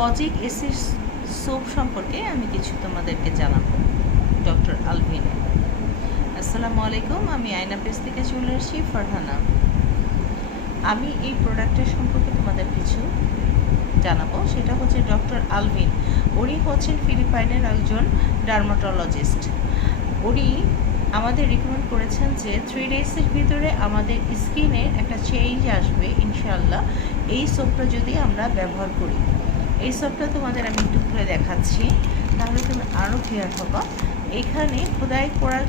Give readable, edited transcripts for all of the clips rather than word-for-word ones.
Kojic acid soap সম্পর্কে আমি কিছু তোমাদেরকে জানাবো ডক্টর আলভিনের। আসসালামু আলাইকুম, আমি আয়না পেজ থেকে চলে আসছি ফারহানা। আমি এই প্রোডাক্টের সম্পর্কে তোমাদের কিছু জানাবো। সেটা হচ্ছে ডক্টর আলভিন। উনি হচ্ছেন ফিলিপাইনের একজন ডার্মাটোলজিস্ট। উনি আমাদের রিকমেন্ড করেছেন যে 3 ডেজের ভিতরে আমাদের স্কিনে একটা চেঞ্জ আসবে ইনশাআল্লাহ এই সোপটা যদি আমরা ব্যবহার করি। এই সোপটা তোমাদের আমি একটু খুলে দেখাচ্ছি, তাহলে তুমি আরও ক্লিয়ার হবা। এখানে খোদাই করার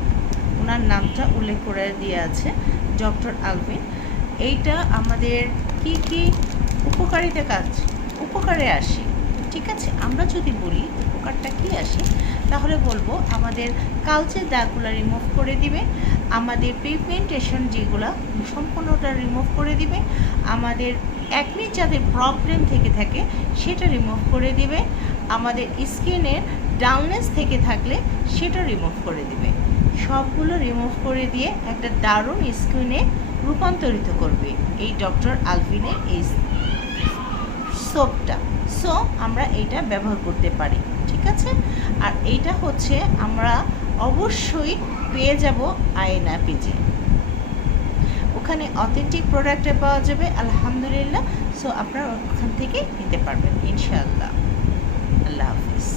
ওনার নামটা উল্লেখ করে দিয়ে আছে ডক্টর আলভিন। এইটা আমাদের কি কি উপকারে আসে, ঠিক আছে? আমরা যদি বলি উপকারটা কি আসে, তাহলে বলবো আমাদের কালচে দাগগুলো রিমুভ করে দিবে, আমাদের পিগমেন্টেশন যেগুলো সম্পূর্ণটা রিমুভ করে দিবে, আমাদের একনি যাদের প্রবলেম থেকে থাকে সেটা রিমুভ করে দিবে, আমাদের স্কিনের ডাউননেস থেকে থাকলে সেটা রিমুভ করে দিবে। সবগুলো রিমুভ করে দিয়ে একটা দারুণ স্কিনে রূপান্তরিত করবে এই ডক্টর আলভিনের এই সোপটা। সো আমরা এইটা ব্যবহার করতে পারি, ঠিক আছে? আর এইটা হচ্ছে আমরা অবশ্যই পেয়ে যাব আয়না পেজে, ওখানে অথেন্টিক প্রোডাক্টে পাওয়া যাবে আলহামদুলিল্লাহ। সো আপনারা ওখান থেকে নিতে পারবেন ইনশাআল্লাহ। আল্লাহ হাফিজ।